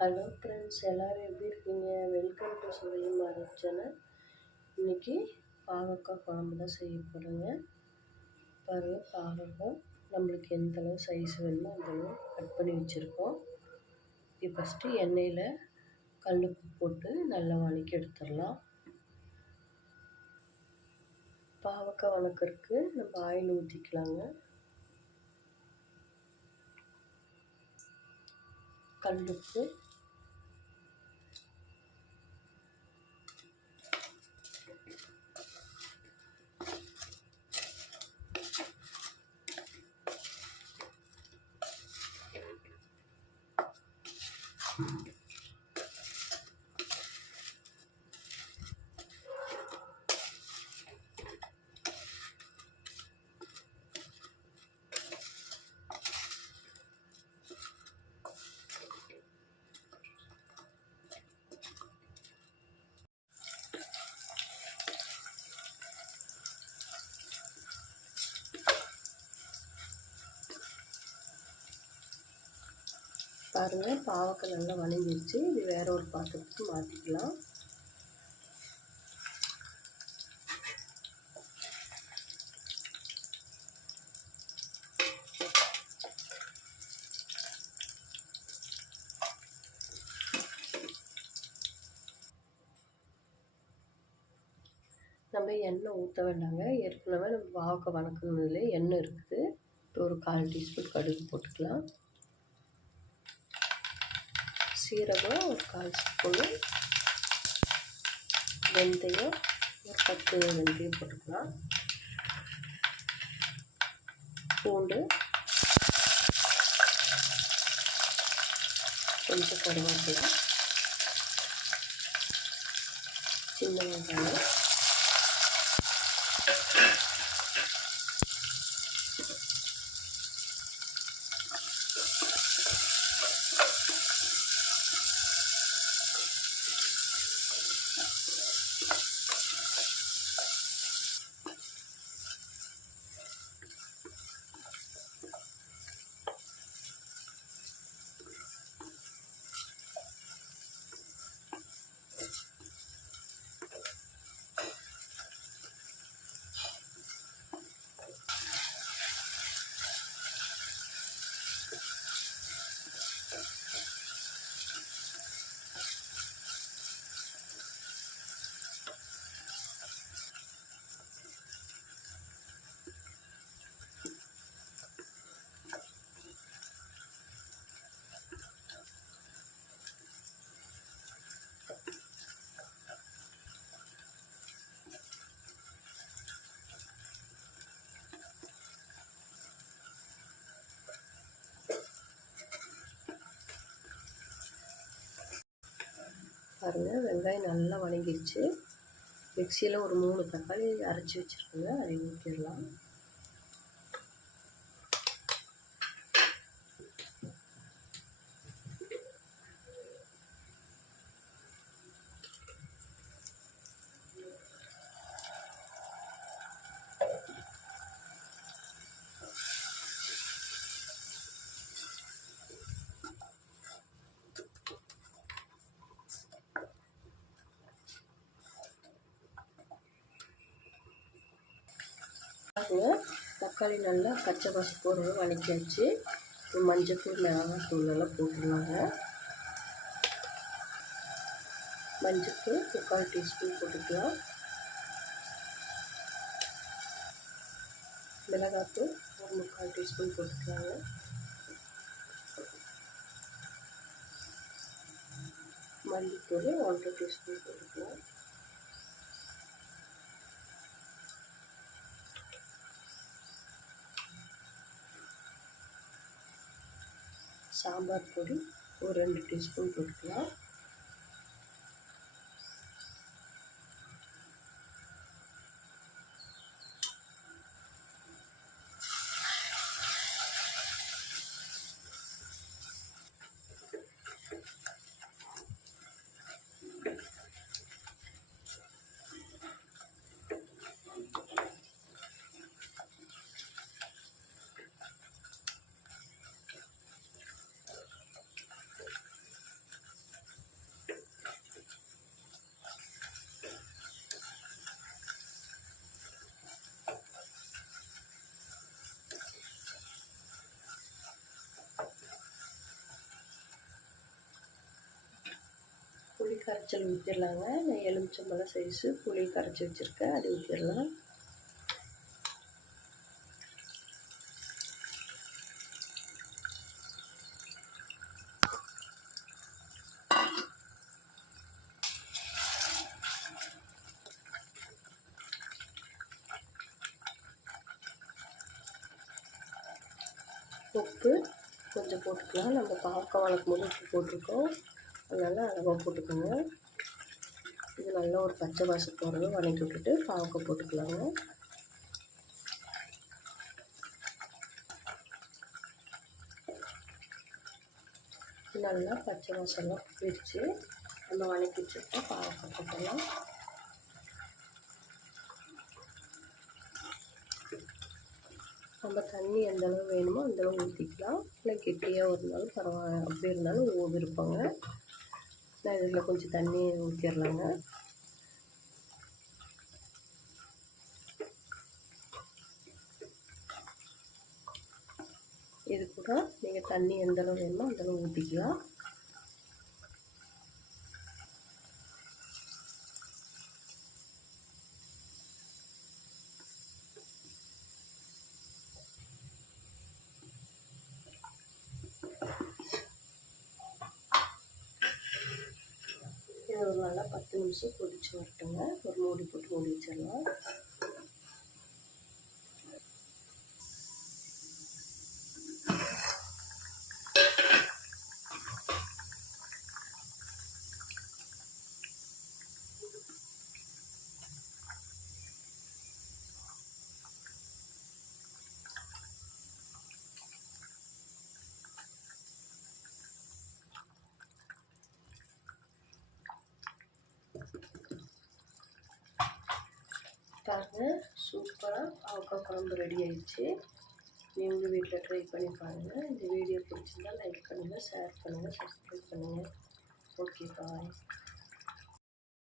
Hello friends எல்லோரும் எப்படி இருக்கீங்க? வெல்கம் டு சுவையும் சேனல் இன்றைக்கி பாவக்காய் குழம்பு தான் செய்ய போகிறேங்க பாருங்கள் பாவக்காய் நம்மளுக்கு எந்த அளவு சைஸ் வேணுமோ அந்தளவு கட் பண்ணி வச்சுருக்கோம். இது ஃபஸ்ட்டு எண்ணெயில் கல்லுப்பு போட்டு நல்லா வணக்கி எடுத்துடலாம். பாவக்காய் வணக்கிறதுக்கு நம்ம ஆயில் ஊற்றிக்கலாங்க கல்லுப்பு பாருங்கள் பாவக்காய் நல்லா வளைஞ்சிருச்சு இது வேறு ஒரு பாத்திரத்துக்கு மாற்றிக்கலாம் நம்ம எண்ணெய் ஊற்ற வேண்டாங்க. ஏற்கனவே நம்ம பாவக்காய் வணக்கணும்ல எண்ணெய் இருக்குது. இப்போ ஒரு கால் டீஸ்பூன் கடுகு போட்டுக்கலாம். சீரகம் ஒரு கால் ஸ்பூனு. வெந்தயம் ஒரு பத்து வெந்தயம் போட்டுக்கலாம். பூண்டு. கொஞ்சம் கருவேப்பிலை. சின்ன வெங்காயம். பாருங்கள் வெங்காயம் நல்லா வணங்கிருச்சு. மிக்சியில் ஒரு மூணு தக்காளி அரைச்சி வச்சுருக்குங்க. அதை ஊற்றிடலாம் பாருங்கள் தக்காளி நல்லா பச்சை பசு போடுறது வதக்கியாச்சு மஞ்சத்தூள் மிளகாத்தூள் எல்லாம் போட்டுருவாங்க. மஞ்சத்தூள் முக்கால் டீஸ்பூன் போட்டுக்கலாம். மிளகாத்தூள் ஒரு முக்கால் டீஸ்பூன் போட்டுக்கலாங்க. மல்லித்தூள் ஒன்றரை டீஸ்பூன் போட்டுக்கலாம். சாம்பார் பொடி ஒரு ரெண்டு டீஸ்பூன் போட்டுக்கலாம். கரைச்சல் ஊற்றிடலாங்க நான் எலுமிச்சம்பழம் சைஸு புளி கரைச்சி வச்சுருக்கேன். அது ஊற்றிடலாம் உப்பு கொஞ்சம் போட்டுக்கலாம். நம்ம பாவக்காய் வளர்க்கும் போது உப்பு போட்டிருக்கோம். அதனால் அளவாக போட்டுக்கோங்க. இது நல்லா ஒரு பச்சை வாசம் போகிறது வதக்கி விட்டுட்டு பாவக்காய் போட்டுக்கலாங்க. நல்லா பச்சை வாசம்லாம் பிரித்து நம்ம வதக்கி வச்சுருக்கோம் பாவக்காய் போட்டலாம் நம்ம தண்ணி எந்தளவு வேணுமோ அந்தளவு ஊற்றிக்கலாம் இல்லை கெட்டியாக இருந்தாலும் பரவாயில்ல அப்படி இருந்தாலும் விருப்பங்க நான் இதில் கொஞ்சம் தண்ணி ஊற்றிடலாங்க இது கூட நீங்கள் தண்ணி எந்தளவு வேணுமோ அந்தளவு ஊற்றிக்கலாம் இது ஒரு நல்லா பத்து நிமிஷம் கொதிச்சு வரட்டுங்க. ஒரு மூடி போட்டு மூடி வச்சிடலாம். பாருங்கள் சூப்பராக அவக்காய் குழம்பு ரெடி ஆயிடுச்சு. நீங்களும் வீட்டில் ட்ரை பண்ணி பாருங்கள் இந்த வீடியோ பிடிச்சிருந்தா லைக் பண்ணுங்கள் ஷேர் பண்ணுங்கள் சப்ஸ்கிரைப் பண்ணுங்கள் ஓகே பாய்